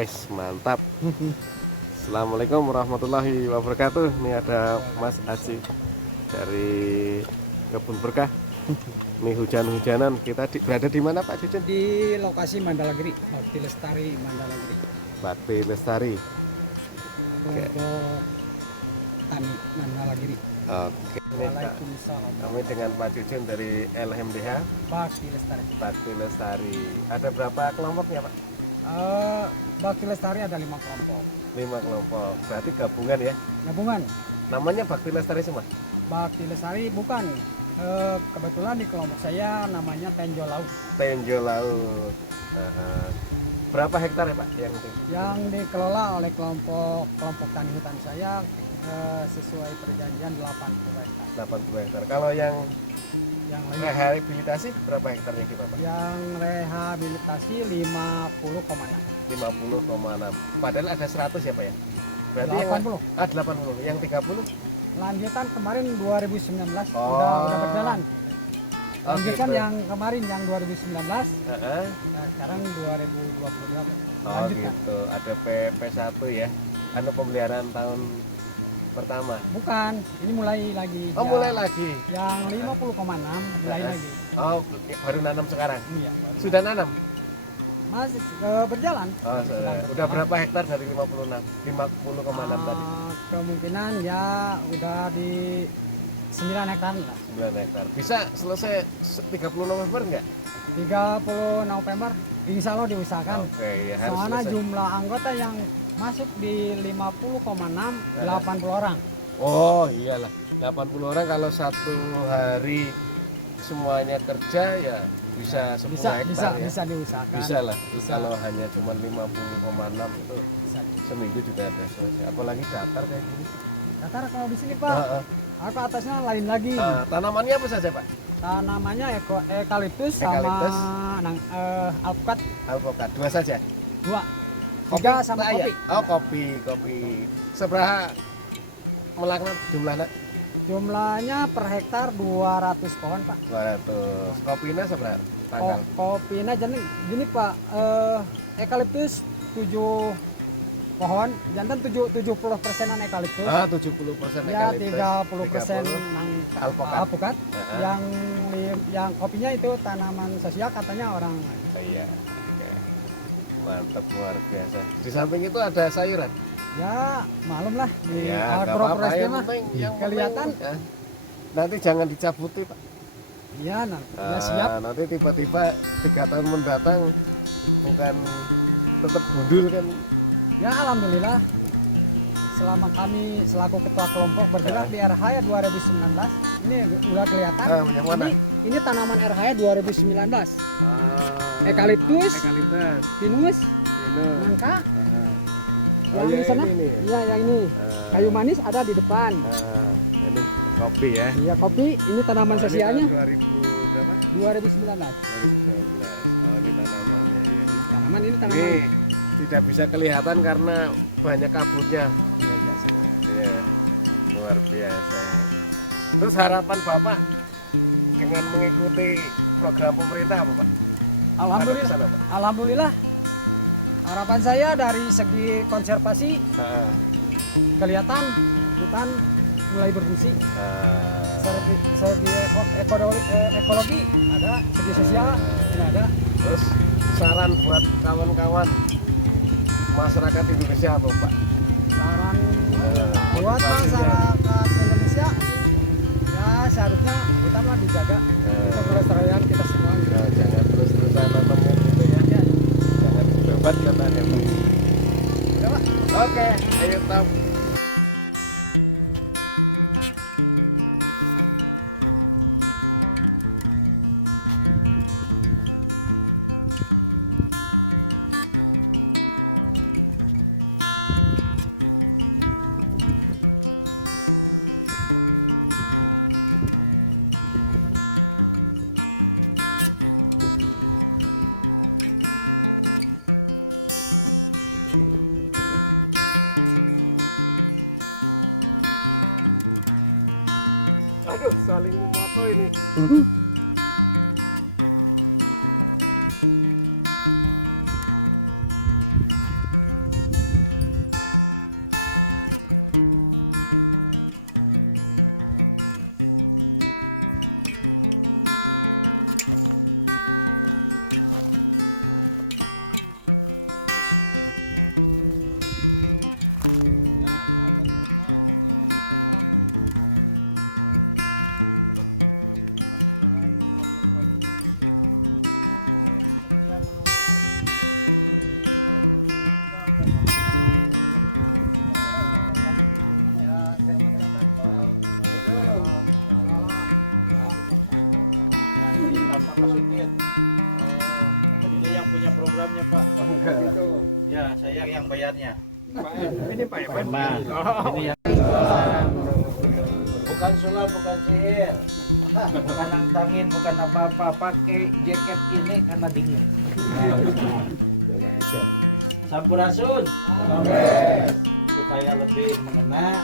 Wes, mantap. Assalamualaikum warahmatullahi wabarakatuh. Ini ada Mas Aji dari Kebun Berkah. Ini hujan-hujanan. Kita berada di mana Pak Jujun? Di lokasi Mandalagiri, Bakti Lestari Mandalagiri. Bakti Lestari. Kelompok Tani Mandalagiri. Oke. Waalaikumsalam. Kami dengan Pak Jujun dari LMDH Bakti Lestari. Bakti Lestari. Ada berapa kelompoknya Pak? Bakti Lestari ada 5 kelompok. 5 kelompok. Berarti gabungan ya? Gabungan. Namanya Bakti Lestari semua? Bakti Lestari bukan. Kebetulan di kelompok saya namanya Tenjo Laut. Tenjo Laut. Berapa hektar ya Pak yang dikelola oleh kelompok tani hutan saya sesuai perjanjian 80 hektar. 80 hektar. Kalau yang lain rehabilitasi berapa hektarnya Ki Bapak? yang rehabilitasi 50,6. 50,6. Padahal ada 100 ya Pak ya? Berarti 80. Yang 80. Yang 30? Lanjutan kemarin 2019 Oh. udah berjalan. Oh, Lanjutan gitu. yang kemarin yang 2019, Heeh. nah sekarang 2028. Oh Lanjutkan. gitu. Ada PP1 ya. Anu pemeliharaan tahun pertama. Bukan, ini mulai lagi. Oh, mulai lagi. Yang 50,6 mulai Heeh. lagi. Oh, baru nanam sekarang. Iya. Sudah nanam? Masih berjalan. Oh, sudah. Udah berapa hektar dari 56? 50,6 tadi. Kemungkinan ya udah di 9 hektar lah. 9 hektar. Bisa selesai 30 November enggak? 30 November insya Allah diusahakan. Oke, ya harus Soalnya selesai. jumlah anggota yang masuk di 50,6 80 orang. Oh iyalah, 80 orang kalau satu hari semuanya kerja ya bisa 10 hektar ya. Bisa diusahakan. Bisa lah. Bisa. Kalau hanya cuma 50,6 itu Bisa. seminggu juga ada selesai. Apalagi datar kayak gini. Datar kalau di sini Pak, aku atasnya lain lagi. Tanamannya apa saja Pak? Tanamannya eukaliptus sama alpukat Alpukat, 2 saja. 2. 3 sama Pak, ya? kopi. Oh kopi. Seberapa melaknat jumlahnya? Jumlahnya per hektar 200 pohon Pak. 200. Kopinya seberapa? Tanggal? Kopinya gini Pak, eukaliptus 7 pohon, jantan 70%-an eukaliptus. 70% Ya, eukaliptus. 30% alpukat. Yang kopinya itu tanaman sosial katanya orang. Iya. Oke. Mantap, luar biasa. Di samping itu ada sayuran. Ya, malum lah di Ya, nggak apa-apa. agroforestry Yang mah. penting- yang Kelihatan. penting, ya. Nanti jangan dicabuti Pak. Iya, nanti. Ya siap. Nanti tiba-tiba 3 tahun mendatang bukan tetap gundul kan. Ya, alhamdulillah. Selama kami selaku ketua kelompok bergerak di RHY 2019, ini udah kelihatan. Yang mana? Ini tanaman RHY 2019. Eukaliptus, pinus, nangka. Yang di sana? Ini. Iya, yang ini. Kayu manis ada di depan. Ini kopi ya. Iya, kopi. Ini tanaman sosialnya 2000 berapa? 2019. 2019. Oh, ini tanamannya ya. Tanaman ini tanaman. Ini tidak bisa kelihatan karena banyak kabutnya. Iya, biasa. Ya, luar biasa. Terus harapan Bapak dengan mengikuti program pemerintah apa Pak? Alhamdulillah. Ada pesan apa? Alhamdulillah. Harapan saya dari segi konservasi kelihatan hutan mulai berfungsi. Segi ekologi ada, segi sosial tidak ada. Terus saran buat kawan-kawan masyarakat Indonesia apa Pak? Saran buat motivasinya. masyarakat Indonesia ya seharusnya hutan mah dijaga untuk kelestarian kita semua. Ya, jangan terus-terusan nanam gitu ya. Ya. Jangan bebat katanya Pak. Udah Pak. Oke, ayo Tam. Aduh, saling memoto ini. Bapak Kasudit. Ini yang punya programnya Pak. Ya, saya yang bayarnya. Ini Pak Eman. Ini yang bukan sulap, bukan sihir, bukan nantangin, bukan apa-apa. Pakai jaket ini karena dingin. Sampurasun. Supaya lebih mengena.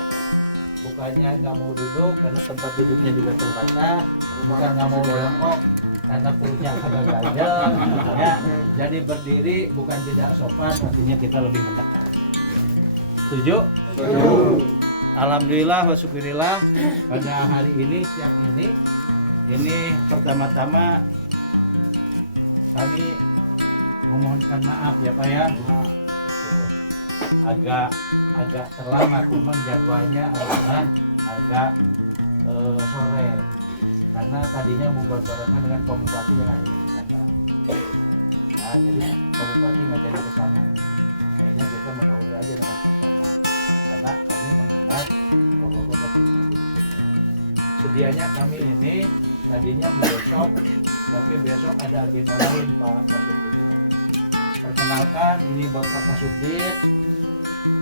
Bukannya nggak mau duduk karena tempat duduknya juga terbatas. Bukan nggak mau jongkok karena perutnya agak ganjel. Ya, jadi berdiri bukan tidak sopan, artinya kita lebih mendekat. Setuju? Setuju. Alhamdulillah wa syukurillah pada hari ini, siang ini pertama-tama kami memohonkan maaf ya Pak ya. Agak terlambat, memang jadwalnya adalah agak sore karena tadinya mau berbarengan dengan komunikasi yang ada di sana. Nah, jadi komunikasi nggak jadi ke sana. Akhirnya kita mendahului aja dengan bersama karena kami mengingat bapak-bapak masih menunggu di sini. Sedianya kami ini tadinya besok, tapi besok ada agenda lain Pak Kasubdit. Perkenalkan, ini Bapak Kasubdit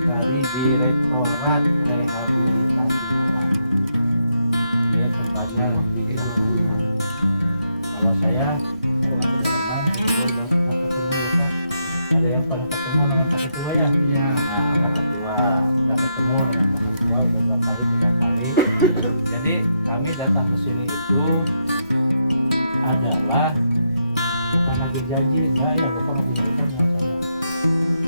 dari Direktorat Rehabilitasi Hutan. Ini tempatnya di Jakarta. Kalau saya Herman kemudian sudah pernah ketemu ya Pak. Ada yang pernah ketemu dengan Pak Ketua ya? Iya. Nah, Pak Ketua sudah ketemu dengan Pak Ketua udah 2 kali 3 kali. Jadi kami datang ke sini itu adalah bukan lagi janji, enggak ya Bapak nggak punya utang dengan saya,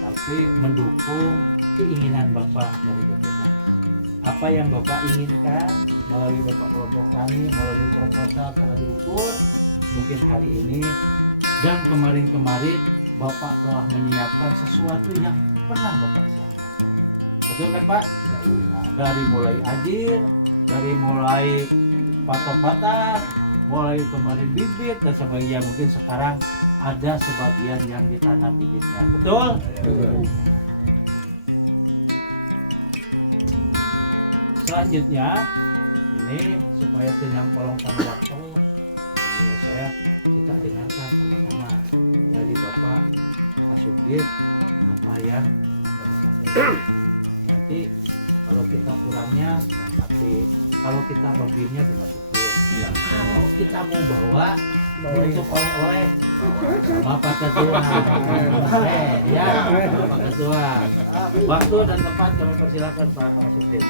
tapi mendukung keinginan Bapak dari BPJS. Apa yang Bapak inginkan melalui Bapak kelompok kami, melalui proposal telah diukur, mungkin hari ini dan kemarin-kemarin Bapak telah menyiapkan sesuatu yang pernah Bapak siapkan. Betul kan Pak? Nah, dari mulai ajir, dari mulai patok-patok, mulai kemarin bibit dan sebagainya, mungkin sekarang ada sebagian yang ditanam bibitnya. Betul? Selanjutnya ini supaya kenyang kolong pada waktu ini kita dengarkan sama-sama dari Bapak Kasubdit apa yang nanti kalau kita kurangnya tapi kalau kita lebihnya dimasukin. Ya. Kalau kita mau bawa untuk oleh-oleh sama Pak Ketua. Ya, Pak Ketua. Waktu dan tempat kami persilakan Pak Kasubdit.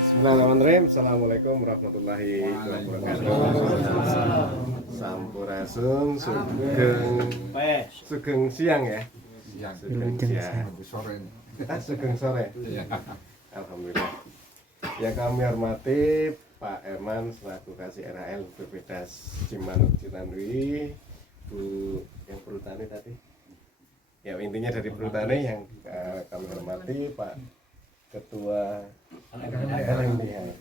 Bismillahirrahmanirrahim. Assalamualaikum warahmatullahi wabarakatuh. Sampurasun, sugeng siang ya. Sugeng siang. Sugeng sore. Alhamdulillah. Yang kami hormati Pak Herman selaku Kasih RHL BPJS Cimanuk Cinandui, Bu yang perhutani tadi. Ya intinya dari perhutani yang kami hormati Pak Ketua LMDH.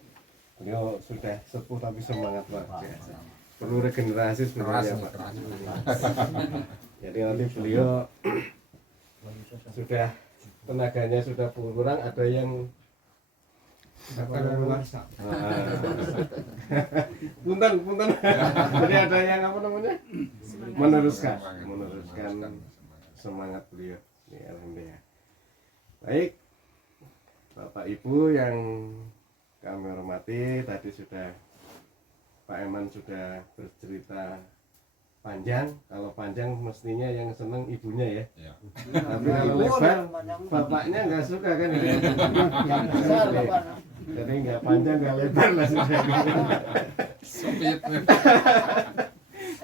Beliau sudah sepuh tapi semangat Pak. Perlu regenerasi sebenarnya Pak. Jadi nanti beliau sudah tenaganya sudah kurang, ada yang punten. Jadi ada yang apa namanya? Meneruskan semangat beliau. Ya, alhamdulillah. Baik. Bapak Ibu yang kami hormati, tadi sudah Pak Eman sudah bercerita panjang. Kalau panjang mestinya yang seneng ibunya ya. Tapi kalau lebar bapaknya nggak suka kan ini. Jadi nggak panjang nggak lebar lah sudah.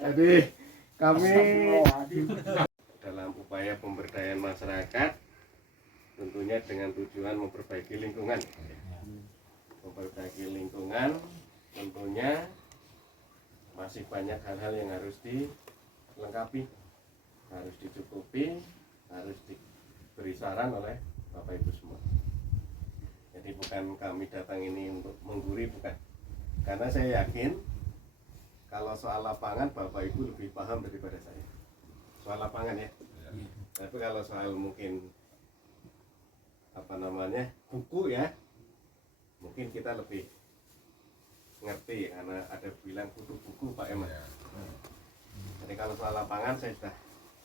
Jadi kami dalam upaya pemberdayaan masyarakat tentunya dengan tujuan memperbaiki lingkungan. Memperbaiki lingkungan tentunya masih banyak hal-hal yang harus dilengkapi, harus dicukupi, harus diberi saran oleh Bapak Ibu semua. Jadi bukan kami datang ini untuk menggurui, bukan. Karena saya yakin kalau soal lapangan Bapak Ibu lebih paham daripada saya. Soal lapangan ya. Tapi kalau soal mungkin apa namanya buku ya, mungkin kita lebih ngerti karena ada bilang butuh buku Pak Eman. Jadi kalau soal lapangan saya sudah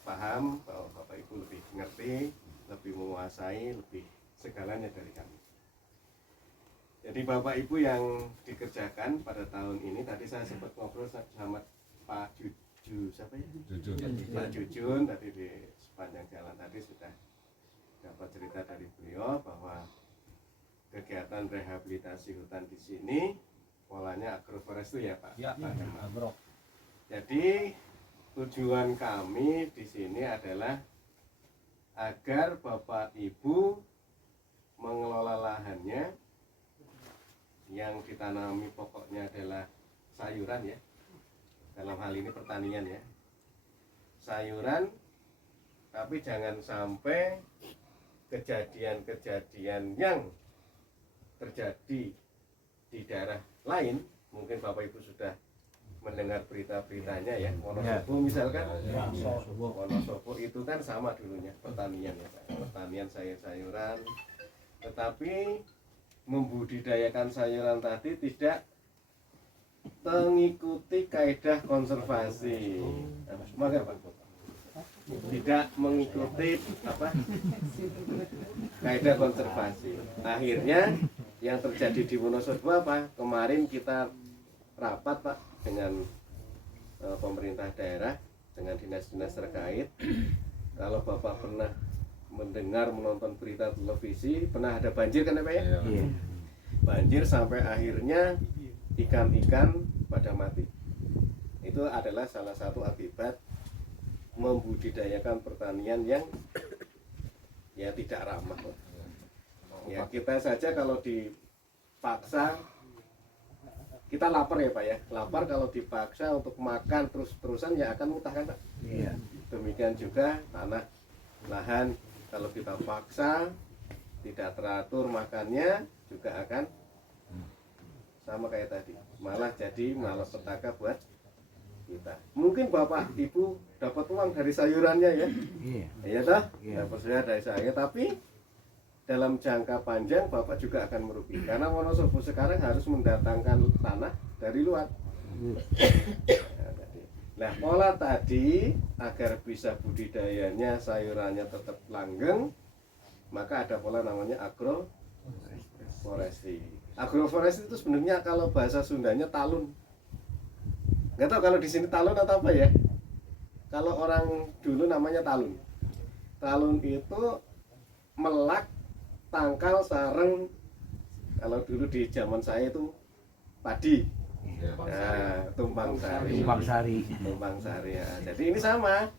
paham bahwa Bapak Ibu lebih ngerti, lebih menguasai, lebih segalanya dari kami. Jadi Bapak Ibu yang dikerjakan pada tahun ini, tadi saya sempat ngobrol sama Pak Juju, siapa ya? Pak Jujun tadi di sepanjang jalan tadi sudah dapat cerita dari beliau bahwa kegiatan rehabilitasi hutan di sini polanya agroforestry ya Pak. Ya, agro. Jadi tujuan kami di sini adalah agar Bapak Ibu mengelola lahannya yang ditanami pokoknya adalah sayuran ya. Dalam hal ini pertanian ya. Sayuran, tapi jangan sampai kejadian-kejadian yang terjadi di daerah lain, mungkin Bapak Ibu sudah mendengar berita-beritanya ya, Wonosobo misalkan. Wonosobo itu kan sama dulunya pertanian ya, pertanian sayur-sayuran, tetapi membudidayakan sayuran tadi tidak mengikuti kaidah konservasi. Semangat Pak. Tidak mengikuti apa? Kaidah konservasi. Akhirnya yang terjadi di Wonosobo apa? Kemarin kita rapat Pak dengan pemerintah daerah, dengan dinas-dinas terkait. Kalau Bapak pernah mendengar, menonton berita televisi, pernah ada banjir kan Pak ya? Iya. Banjir sampai akhirnya ikan-ikan pada mati. Itu adalah salah satu akibat membudidayakan pertanian yang ya tidak ramah. Ya kita saja kalau dipaksa, kita lapar ya Pak ya, lapar kalau dipaksa untuk makan terus-terusan ya akan mutah kan Pak. Iya. Demikian juga tanah lahan kalau kita paksa tidak teratur makannya juga akan sama kayak tadi, malah jadi malapetaka buat kita. Mungkin Bapak Ibu dapat uang dari sayurannya ya, iya toh, dapat sayur dari saya, tapi dalam jangka panjang Bapak juga akan merugi karena Wonosobo sekarang harus mendatangkan tanah dari luar. Nah pola tadi agar bisa budidayanya sayurannya tetap langgeng, maka ada pola namanya agroforestry. Agroforestry itu sebenarnya kalau bahasa Sundanya talun. Nggak tahu kalau di sini talun atau apa ya. Kalau orang dulu namanya talun. Talun itu melak, tangkal, sareng. Kalau dulu di zaman saya itu padi. Nah, tumpang sari. Ya. Jadi ini sama.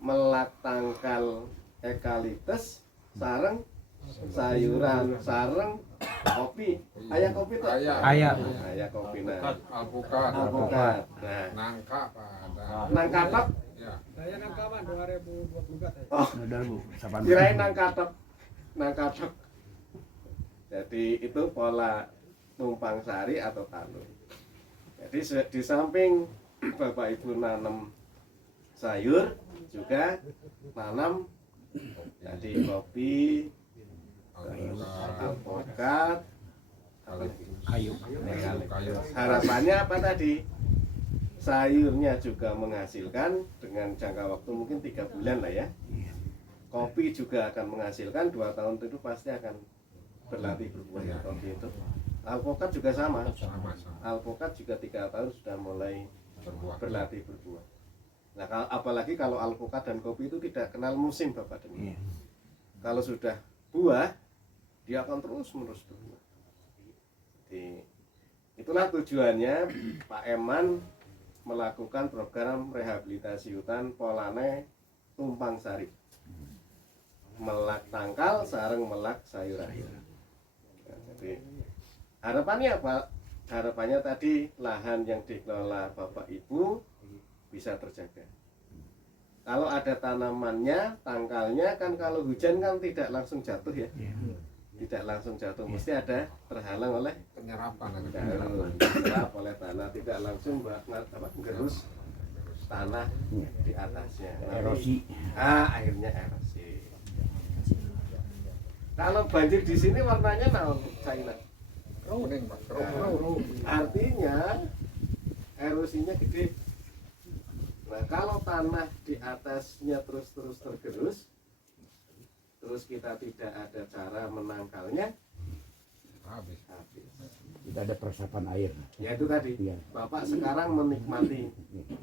Melak, tangkal, ekaliptus, sareng, sayuran, sareng, kopi. Ayah kopi tuh? Ayah kopi. Nah, alpukat. Nah, nangkatap. Saya nangkaman 2024. Oh, kirain nangkatap. Jadi itu pola tumpang sari atau talun. Jadi di samping Bapak Ibu nanam sayur, juga tanam tadi kopi, alpukat, kayu. Harapannya apa tadi? Sayurnya juga menghasilkan dengan jangka waktu mungkin 3 bulan lah ya. Kopi juga akan menghasilkan 2 tahun itu pasti akan berlatih berbuah ya kopi itu. Alpukat juga sama. Alpukat juga 3 tahun sudah mulai berlatih berbuah. Nah, apalagi kalau alpukat dan kopi itu tidak kenal musim Bapak dan Ibu. Kalau sudah buah, dia akan terus-menerus berbuah. Jadi, itulah tujuannya Pak Eman melakukan program rehabilitasi hutan polane tumpang sari. Melak tangkal, sareng melak sayuran. Nah, jadi harapannya apa? Harapannya tadi lahan yang dikelola Bapak Ibu bisa terjaga. Kalau ada tanamannya, tangkalnya kan kalau hujan kan tidak langsung jatuh ya. Tidak langsung jatuh, mesti ada terhalang oleh penyerapan, diserap oleh tanah, tidak langsung gerus tanah di atasnya. Erosi. Akhirnya erosi. Kalau banjir di sini warnanya naon, China? Artinya erosinya gede. Nah, kalau tanah di atasnya terus tergerus, terus kita tidak ada cara menangkalnya, habis. Kita ada peresapan air. Ya itu tadi. Iya. Bapak sekarang menikmati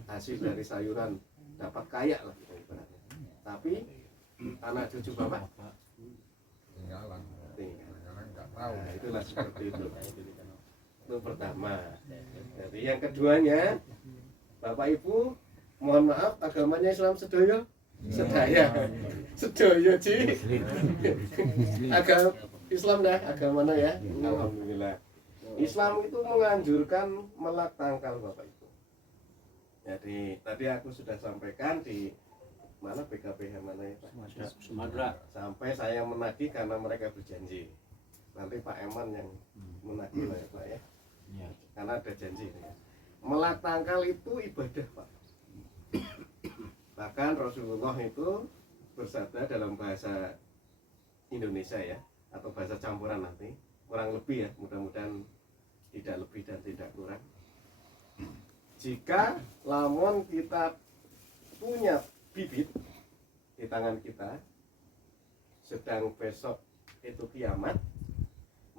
hasil dari sayuran, dapat kaya lah kita ibaratnya. Tapi anak cucu Bapak tinggalan. Nah, itulah seperti itu. Itu pertama. Jadi yang keduanya, Bapak Ibu, mohon maaf, agamanya Islam sedoyo. Sedoyo Ci. Agama Islam dah, agama mana ya? Alhamdulillah. Islam itu menganjurkan melak tangkal Bapak Ibu. Jadi tadi aku sudah sampaikan di mana PKPH mana ya Pak? Sumatera. Sampai saya menagih karena mereka berjanji. Nanti Pak Eman yang menagih lah ya Pak ya. Karena ada janji. Melak tangkal itu ibadah Pak. Bahkan Rasulullah itu bersabda dalam bahasa Indonesia ya, atau bahasa campuran nanti, kurang lebih ya, mudah-mudahan tidak lebih dan tidak kurang. Jika lamun kita punya bibit di tangan kita, sedang besok itu kiamat,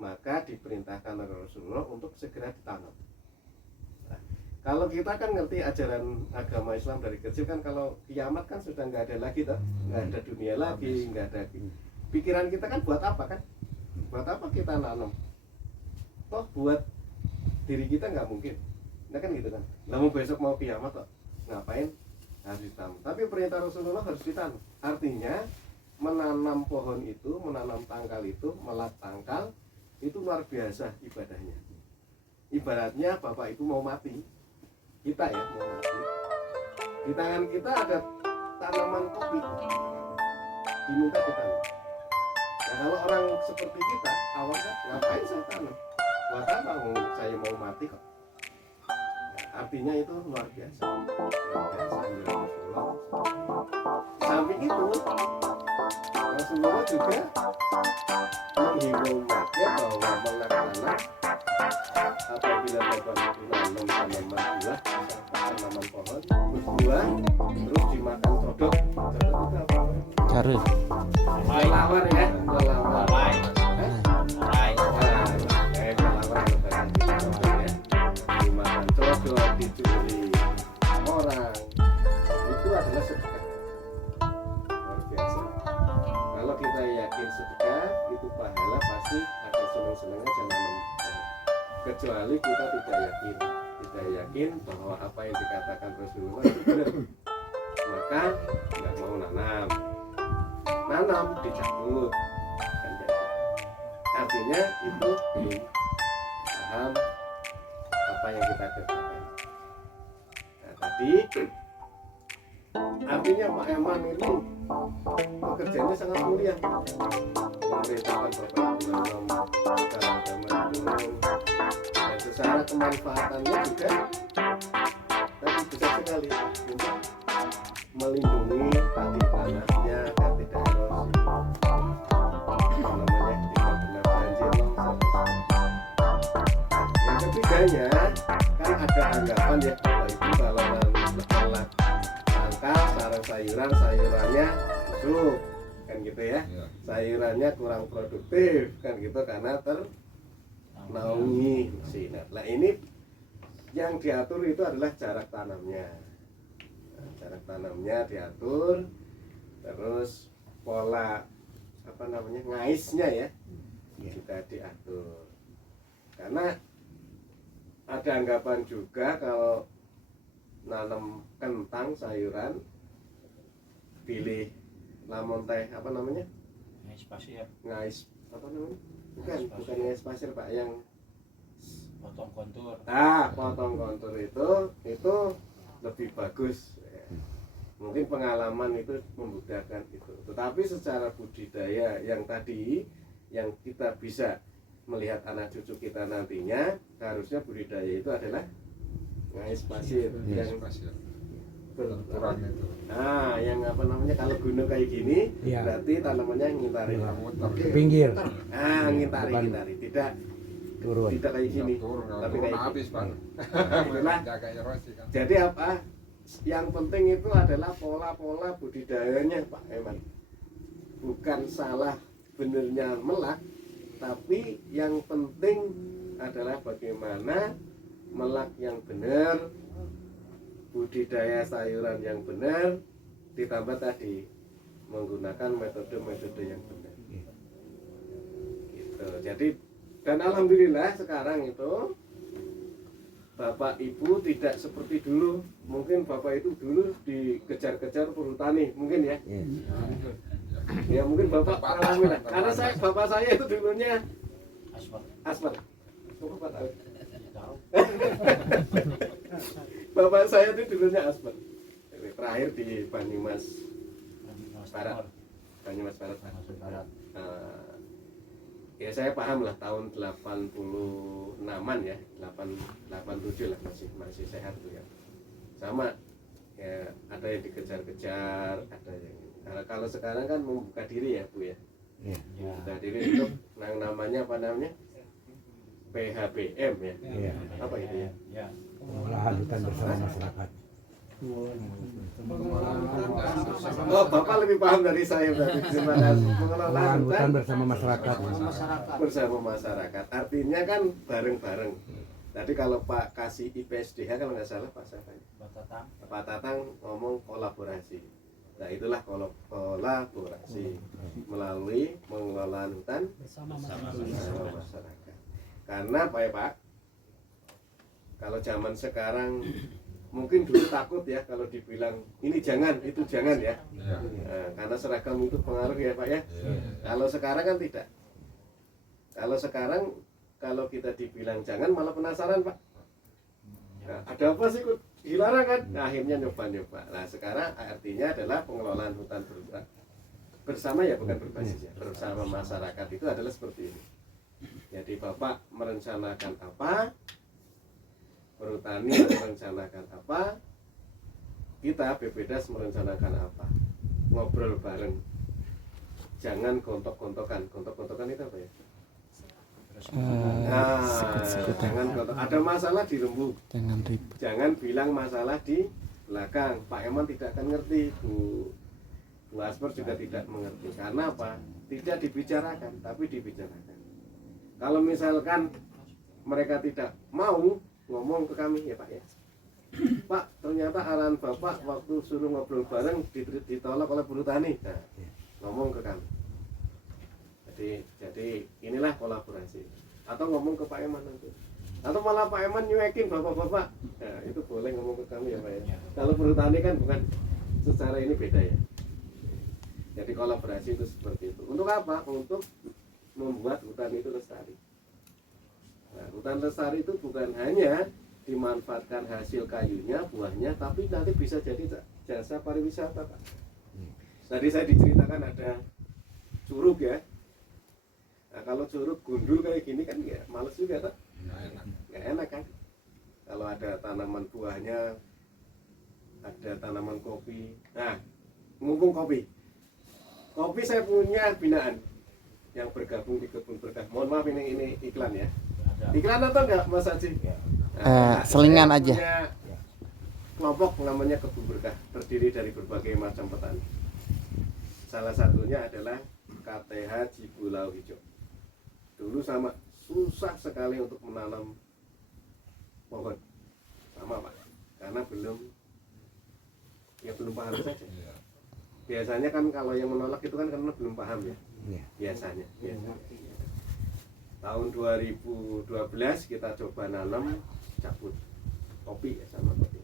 maka diperintahkan oleh Rasulullah untuk segera ditanam. Nah, kalau kita kan ngerti ajaran agama Islam dari kecil kan, kalau kiamat kan sudah nggak ada lagi toh, nggak ada dunia lagi, nggak ada. Pikiran kita kan buat apa kan? Buat apa kita nanam? Toh buat diri kita nggak mungkin. Nah kan gitu kan. Namun besok mau kiamat toh, ngapain? Harus ditanam. Tapi perintah Rasulullah harus ditanam. Artinya menanam pohon itu, menanam tangkal itu, melak tangkal itu luar biasa ibadahnya. Ibaratnya Bapak Ibu mau mati, kita ya mau mati, di tangan kita ada tanaman kopi, diminta ditanam. Nah kalau orang seperti kita awalnya ngapain saya tanam, buat apa saya mau mati kok. Nah, artinya itu luar biasa anjuran Rasulullah. Samping itu Rasulullah juga menghimbau umatnya bahwa melak tanah apabila Bapak Ibu nanam tanaman buah, tanaman pohon berbuah terus dimakan codok. Codok itu apa? Cara. Kelawar ya, kelawar. Kelawar ya. Dimakan codok, dicuri orang. Itu adalah sedekah. Luar biasa. Kalau kita yakin sedekah itu pahala, pasti akan senang-senang aja nanam. Kecuali kita tidak yakin bahwa apa yang dikatakan Rasulullah itu benar, maka nggak mau nanam dicabut kan gitu. Artinya itu belum paham apa yang kita kerjakan. Nah, tadi artinya Pak Eman itu pekerjaannya sangat mulia, memerintahkan Bapak Ibu nanam secara agama gunung, dan secara kemanfaatannya juga tadi besar sekali untuk melindungi tanahnya agar tidak erosi, namanya tidak kena banjir longsor. Yang ketiganya kan ada anggapan ya Bapak Ibu kalau melak tangkal sarang sayurannya busuk kan gitu ya, sayurannya kurang produktif kan gitu karena ternaungi sinar. Nah ini yang diatur itu adalah jarak tanamnya. Jarak tanamnya diatur, terus pola apa namanya ngaisnya ya juga diatur. Karena ada anggapan juga kalau nanam kentang sayuran pilih lamon teh apa namanya pasir, ngais apa namanya bukan ngais pasir Pak, yang potong kontur. Potong kontur itu lebih bagus. Mungkin pengalaman itu memudahkan itu. Tetapi secara budidaya yang tadi yang kita bisa melihat anak cucu kita nantinya, harusnya budidaya itu adalah ngais pasir yang berkurang itu. Yang apa namanya kalau gunung kayak gini berarti tanamannya ngintari pinggir. ngintari Turun. tidak kayak gini, turun, kalau tapi turun kayak habis gini. Pak. Itulah. Jaga erosi kan. Jadi apa? Yang penting itu adalah pola-pola budidayanya Pak Eman. Bukan salah benernya melak, tapi yang penting adalah bagaimana melak yang benar, budidaya sayuran yang benar, ditambah tadi menggunakan metode-metode yang benar. Gitu. Jadi dan alhamdulillah sekarang itu Bapak Ibu tidak seperti dulu. Mungkin Bapak itu dulu dikejar-kejar perhutani, mungkin ya. Ya mungkin Bapak alami lah. Karena bapak saya itu dulunya asper. Bapak tahu. Bapak saya itu dulunya asper. Terakhir di Banyumas Barat. Banyumas Barat. Ya saya paham lah tahun 86-an ya, 87 lah masih sehat tuh ya. Sama ya, ada yang dikejar-kejar, ada yang kalau sekarang kan membuka diri ya Bu ya. Membuka diri untuk namanya apa namanya? PHBM ya. Apa itu ya? Pengolahan hutan bersama masyarakat. Oh, Bapak lebih paham dari saya berarti. Terima kasih. Pengolahan hutan bersama masyarakat. Bersama masyarakat. Artinya kan bareng-bareng. Tadi kalau Pak kasih IPSDH kalau nggak salah Pak siapa ya? Pak Tatang ngomong kolaborasi. Nah itulah kolaborasi melalui pengelolaan hutan bersama masyarakat. Karena Pak ya Pak, kalau zaman sekarang mungkin dulu takut ya kalau dibilang ini jangan, itu jangan ya. Nah, karena seragam itu pengaruh ya Pak ya. Kalau sekarang kan tidak. Kalau sekarang kalau kita dibilang jangan malah penasaran Pak. Nah, ada apa sih kok dilarang kan? Nah, akhirnya nyoba-nyoba. Nah sekarang artinya adalah pengelolaan hutan bersama ya, bukan berbasis ya. Bersama masyarakat itu adalah seperti ini. Jadi Bapak merencanakan apa, perhutani merencanakan apa, kita BPDAS merencanakan apa, ngobrol bareng, jangan gontok-gontokan. Gontok-gontokan itu apa ya? Jangan gontok. Ada masalah di rembuk, Jangan ribut. jangan bilang masalah di belakang. Pak Eman tidak akan ngerti, Bu Asper juga tidak mengerti. Karena apa? Tidak dibicarakan, tapi dibicarakan. Kalau misalkan mereka tidak mau ngomong ke kami ya Pak ya, Pak ternyata arahan Bapak waktu suruh ngobrol bareng ditolak oleh perhutani. Nah, ngomong ke kami. Jadi inilah kolaborasi. Atau ngomong ke Pak Eman nanti. Atau malah Pak Eman nyuekin bapak-bapak. Nah, itu boleh ngomong ke kami ya Pak ya. Kalau perhutani kan bukan secara ini beda ya. Jadi kolaborasi itu seperti itu. Untuk apa? Untuk membuat hutan itu lestari. Nah, hutan lestari itu bukan hanya dimanfaatkan hasil kayunya, buahnya, tapi nanti bisa jadi jasa pariwisata Pak. Tadi saya diceritakan ada curug ya. Nah, kalau curug gundul kayak gini kan ya males juga Pak. Nggak enak kan. Kalau ada tanaman buahnya, ada tanaman kopi. Nah, mumpung kopi saya punya binaan yang bergabung di Kebun Berkah. Mohon maaf ini iklan ya. Iklan atau enggak Mas Haji? Selingan saya aja. punya kelompok namanya Kebun Berkah, terdiri dari berbagai macam petani. Salah satunya adalah KTH Cibulau Hijau. Dulu sama susah sekali untuk menanam pohon, sama Pak, karena belum paham saja. Biasanya kan kalau yang menolak itu kan karena belum paham ya. Biasanya. Tahun 2012 kita coba nanam cabut kopi ya, sama kopi.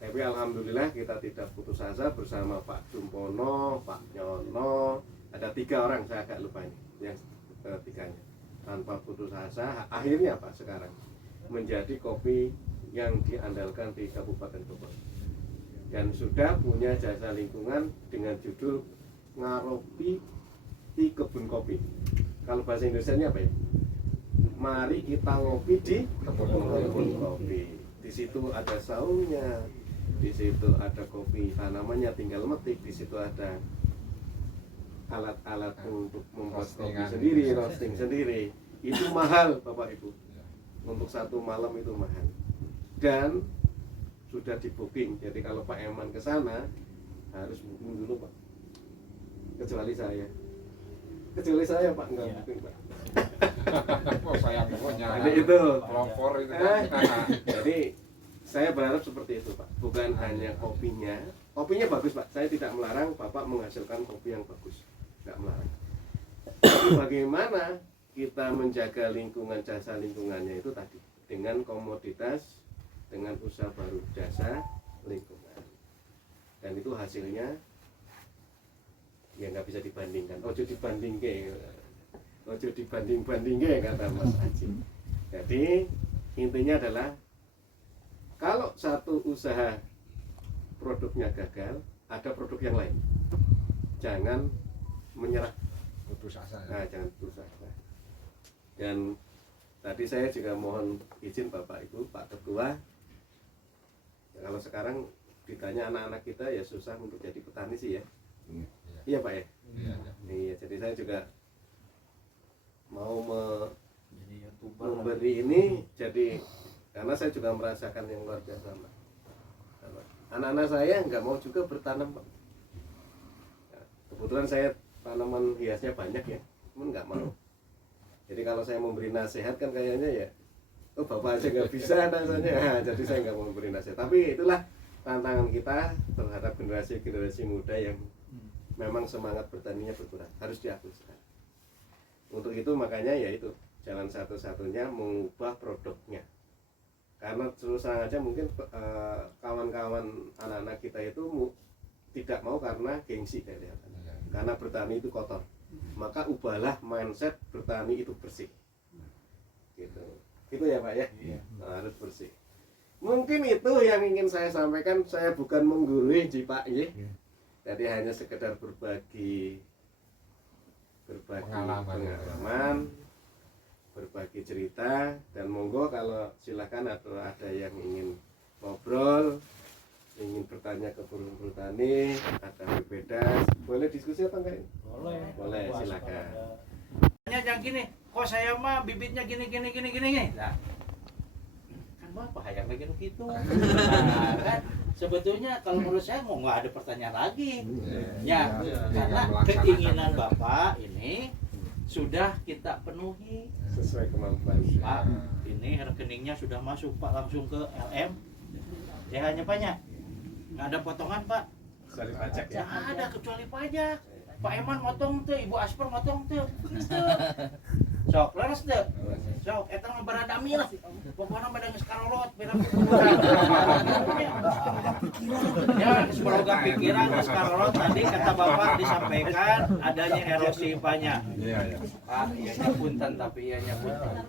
Tapi alhamdulillah kita tidak putus asa bersama Pak Jumpono, Pak Nyono, ada 3 orang, saya agak lupa ini yang ketiganya. Tanpa putus asa, akhirnya Pak sekarang menjadi kopi yang diandalkan di Kabupaten Bogor. Dan sudah punya jasa lingkungan dengan judul Ngaropi di Kebun Kopi. Kalau bahasa Indonesianya apa ya? Mari kita ngopi di kebun kopi. Di situ ada saungnya, di situ ada kopi tanamannya tinggal metik, di situ ada alat-alat untuk membuat kopi sendiri, roasting sendiri. Itu mahal Bapak Ibu. Untuk satu malam itu mahal. Dan sudah di booking. Jadi kalau Pak Eman ke sana harus booking dulu Pak. Kecuali saya Pak enggak booking Pak. Oh, saya pokoknya Jadi itu. pelopor itu. Jadi saya berharap seperti itu Pak. Bukan hanya kopinya. Kopinya bagus Pak. Saya tidak melarang Bapak menghasilkan kopi yang bagus. Tidak melarang. Tapi bagaimana kita menjaga lingkungan, jasa lingkungannya itu tadi dengan komoditas, dengan usaha baru jasa lingkungan. Dan itu hasilnya ya nggak bisa dibandingkan. Ojo dibanding-bandingke kata Mas Haji. Jadi intinya adalah kalau satu usaha produknya gagal, ada produk yang lain. Jangan menyerah. Putus asa ya. Nah, jangan putus asa. Dan tadi saya juga mohon izin Bapak Ibu, Pak Ketua. Ya, kalau sekarang ditanya anak-anak kita ya susah untuk jadi petani sih ya. Iya Pak ya. Iya, jadi saya juga mau memberi ini jadi karena saya juga merasakan yang luar biasa Pak. Anak-anak saya nggak mau juga bertanam Pak. Nah, kebetulan saya tanaman hiasnya banyak ya, cuman nggak mau. Jadi kalau saya memberi nasihat kan kayaknya ya, oh bapak aja nggak bisa rasanya. Nah, jadi saya nggak mau memberi nasihat. Tapi itulah tantangan kita terhadap generasi muda yang memang semangat bertaninya berkurang, harus diakui sekali. Untuk itu makanya ya itu jalan satu-satunya mengubah produknya. Karena terus terang aja mungkin kawan-kawan anak-anak kita itu tidak mau karena gengsi kelihatan. Karena bertani itu kotor. Maka ubahlah mindset bertani itu bersih. Gitu. Gitu ya Pak ya. Nah, harus bersih. Mungkin itu yang ingin saya sampaikan. Saya bukan menggurui Pak ya. Jadi hanya sekedar berbagi pengalaman, berbagi cerita, dan monggo kalau silakan atau ada yang ingin ngobrol, ingin bertanya ke burung tani, ada berbeda, boleh diskusi apa enggak? Boleh, silakan. Yang gini, kok saya mah bibitnya gini. Nah, kan bapak hayang lagi gitu. Nah, kan sebetulnya kalau menurut saya mau nggak ada pertanyaan lagi. Ya, karena keinginan bapak ini sudah kita penuhi Sesuai kemampuan. Pak. Ini rekeningnya sudah masuk Pak, langsung ke LM. TH-nya banyak. Nggak ada potongan Pak. Kecuali pajak ya. Nggak ada kecuali pajak. Pak Eman motong tuh, Ibu Asper motong tuh. Sok, leres tuh. Sok, eta mah beradami lah. Pokoknya badang sekarolot, beda ya, semoga pikiran sekarolot tadi kata Bapak disampaikan adanya erosi banyak. Pak, ianya punten tapi ianya punten.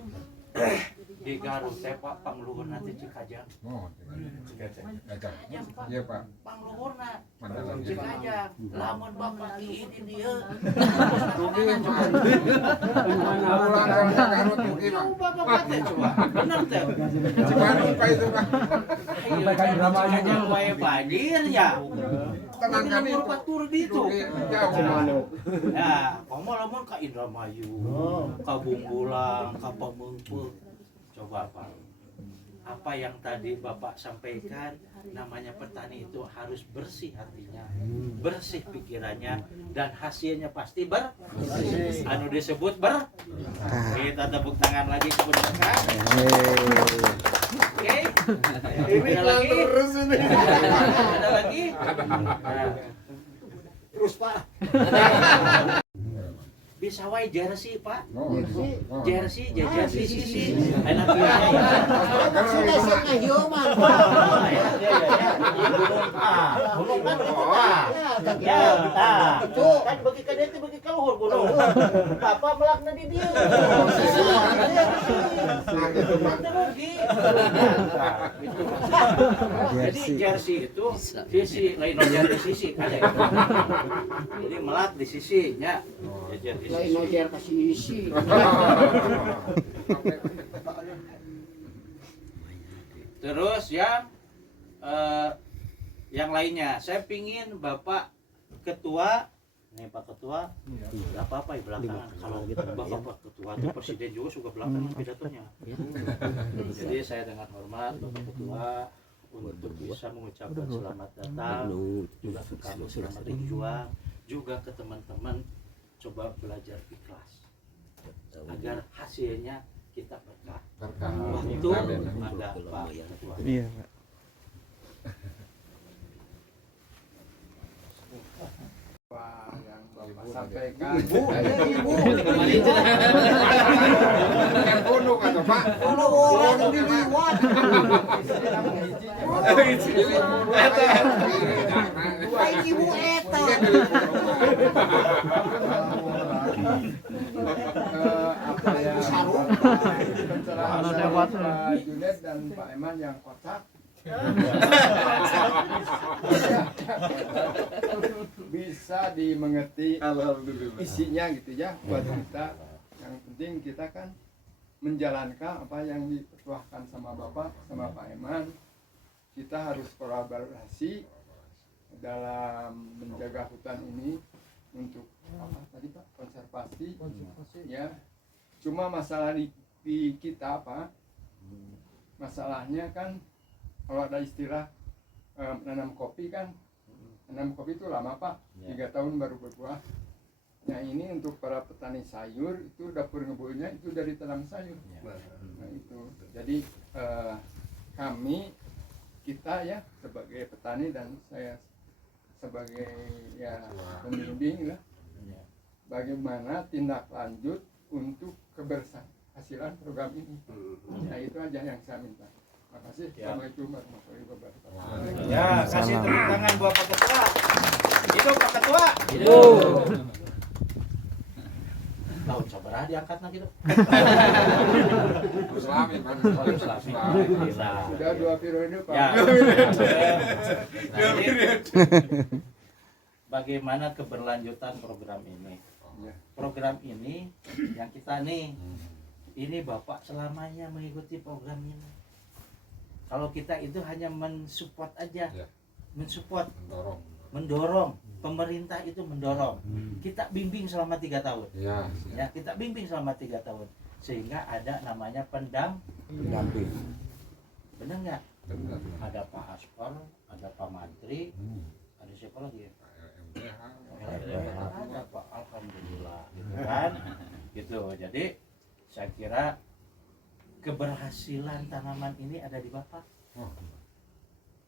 Di Garut teh Pak pangluhur nanti Cikajang. Oh, Cikajang. Iya Pak. Pangluhurna Mandalan Cikajang. Lamun Bapak diizin dia. Rugi coba. Pulang ke Garut rugi Pak. Bapak teh coba. Bener teh. Cimanuk Pak itu Pak. Sampai kan Cikajang wae banjir ya. Tenang kan itu. Batur gitu. Jauh. Ya, kamu lamun ka Indramayu, ka Bungbulang, ka Pamengpeuk. Coba Pak, apa yang tadi Bapak sampaikan, namanya petani itu harus bersih hatinya, bersih pikirannya, dan hasilnya pasti bersih. Anu disebut kita tepuk tangan lagi kebenaran. Oke. Ini Ada lagi? terus ini. Ada lagi? Terus Pak. Bisa wae jersey Pak, Oh, jersey sisi, enak ya. Sudah saya human. Gunung ya, kan bagi ka dete bagi ka luhur gunung. Bapak melakna di dieu. Rugi. Jadi jersey itu sisi lain jersey sisi ada. Jadi melak di sisinya. Lain nojer kasih isi. Terus yang lainnya, saya pingin Bapak Ketua Nih Pak Ketua, nggak apa-apa ya belakangan. Kalau Bapak Ketua itu presiden juga suka belakangan pidatonya. Jadi saya dengan hormat Bapak Ketua untuk bisa mengucapkan selamat datang, juga ke kami selamat berjuang, juga ke teman-teman coba belajar ikhlas agar hasilnya kita berkah. Waktu ada Pak Ketua. Iya, Pak. Yang Bapak sampaikan. Ibu. Yang kuno kata Pak. Kalau orang diliwat. Baik ibu eta. Apa yang pencerahan Pak Junet dan Pak Eman yang kocak bisa dimengerti isinya gitu ya buat kita. Yang penting kita kan menjalankan apa yang dituahkan sama Bapak sama Pak Eman. Kita harus kolaborasi dalam menjaga hutan ini untuk apa tadi Pak, konservasi ya. Cuma masalah di kita apa, masalahnya kan kalau ada istilah menanam kopi kan, menanam kopi itu lama Pak, 3 tahun baru berbuah. Nah ini untuk para petani sayur itu dapur ngebulnya itu dari tanam sayur. Nah itu, jadi kita ya sebagai petani dan saya sebagai ya pembimbing lah, bagaimana tindak lanjut untuk keberhasilan program ini. Nah itu aja yang saya minta. Terima kasih. Assalamualaikum warahmatullahi wabarakatuh. Ya, kasih tepuk tangan buat Pak Ketua. Hidup Pak Ketua. Tahu sabar diangkat nah gitu. Sudah 2 periode Pak. Ya. Bagaimana keberlanjutan program ini? Program ini yang kita nih, ini Bapak selamanya mengikuti program ini. Kalau kita itu hanya mensupport aja, mensupport, mendorong, pemerintah itu mendorong. Kita bimbing selama 3 tahun. Ya, kita bimbing selama 3 tahun, sehingga ada namanya pendamping. Benar nggak? Ada Pak Aspar, ada Pak Mantri, ada siapa lagi ya? Ada Pak, alhamdulillah, gitu kan? Gitu. Jadi saya kira keberhasilan tanaman ini ada di Bapak.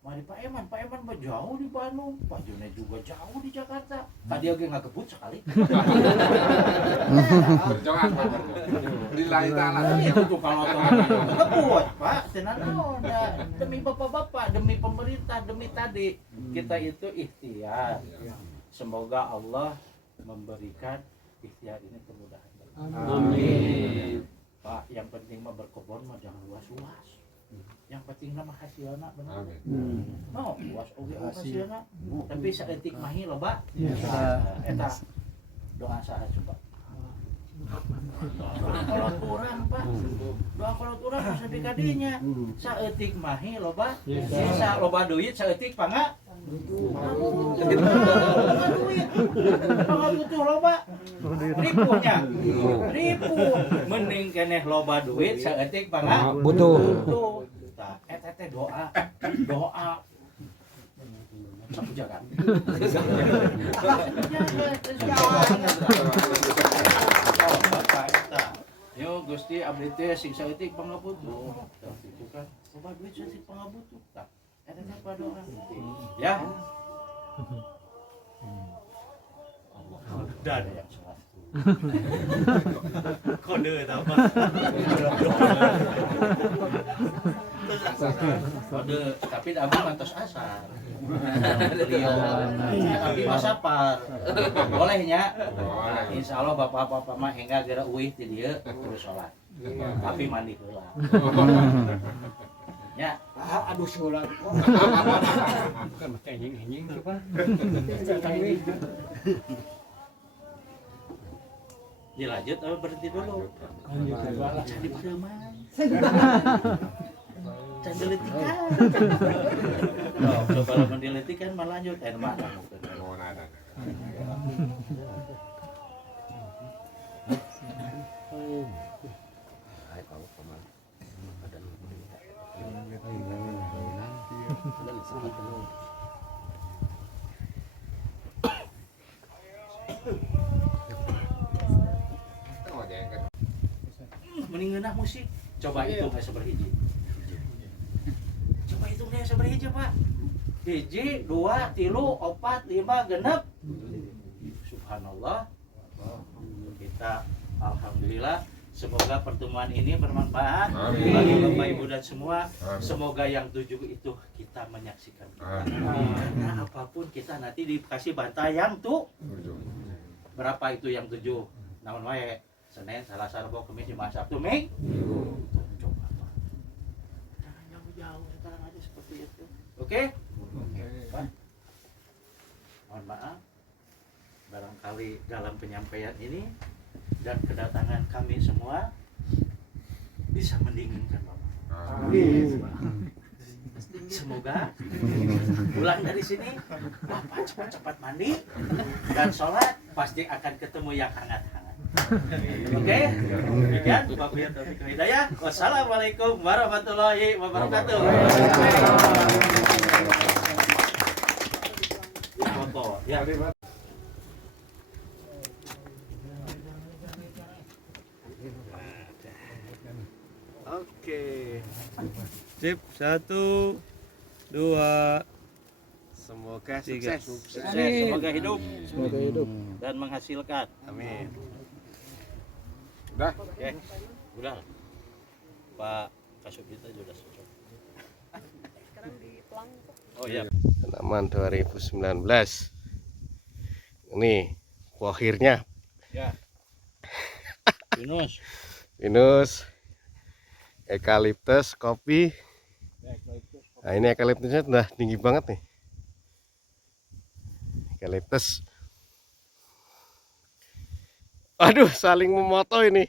Mari Pak Eman mah jauh di Bandung, Pak Junet juga jauh di Jakarta. Tadi oke nggak kebut sekali. Berjuang di lain tanah. Itu tuh kalau kebut Pak, tenan naon demi bapak-bapak, demi pemerintah, demi tadi kita itu ikhtiar. Semoga Allah memberikan ikhtiar ini kemudahan. Amin. Pak, yang penting mah berkebun mah jangan luas-luas. Yang penting nama hasilna benar. Mau luas oge hasilna, tapi saeutik mahi loba. Eta doa saha coba. Kalau kurang Pak, doa kalau kurang bisa dikadinya. Saeutik mahi loba, sisa loba duit saeutik pangga. Pangga butuh loba. Ripuhnya, ripu. Mending keneh loba duit saeutik pangga butuh. Tah eta teh doa. Sapu jagat. Yo Gusti abdi teh sing saeutik pangabutuh. Tah itu kan loba duit saeutik pangabutuh. Tah eta teh padoa. Ya. Dan yang salah. Kode apa? Kode tapi abdi mantos asar. Abdi masapar. Bolehnya. Insyaallah bapak-bapak mah engga geura uih ti dieu terus salat. Tapi mandi heula. Ya, Aduh sholat. Bukan macam anjing coba. Dilanjut atau berhenti dulu? Candi Pademan. Candi Letikan. Coba mendeletikan malah lanjut. Mana mungkin. Mending ngeunah musik. Coba itu nggak seberhiji. Coba itu nggak seberhiji Pak. Hiji, 2, 3, 4, 5, 6. Subhanallah. Kita alhamdulillah. Semoga pertemuan ini bermanfaat bagi Bapak Ibu dan semua. Semoga yang 7 itu kita menyaksikan. Karena apapun kita nanti dikasih bantayan tuh. Berapa itu yang 7? Namun wae Senin, Selasa, Rabu, Kamis, Jumat, Sabtu, Minggu. Coba Pak. Jangan jauh-jauh, sekarang aja seperti itu. Oke? Pak. Mohon maaf. Barangkali dalam penyampaian ini dan kedatangan kami semua bisa mendinginkan Bapak. Semoga pulang dari sini Bapak cepat-cepat mandi dan sholat, pasti akan ketemu yang hangat-hangat. Oke? Demikian wabillahi taufiq wal hidayah. Wassalamualaikum warahmatullahi wabarakatuh. Foto ya. Oke. Sip, 1, 2, Semoga 3. sukses. Sukses, semoga hidup Semoga hidup. dan menghasilkan. Amin. Oke, udah. Pak Kasubdita juga sudah cocok. Oh iya. Halaman 2019. Ini akhirnya Ya. Yunus. pinus eukaliptus kopi. Nah ini eukaliptusnya udah tinggi banget nih. Eukaliptus. Aduh, saling memoto ini.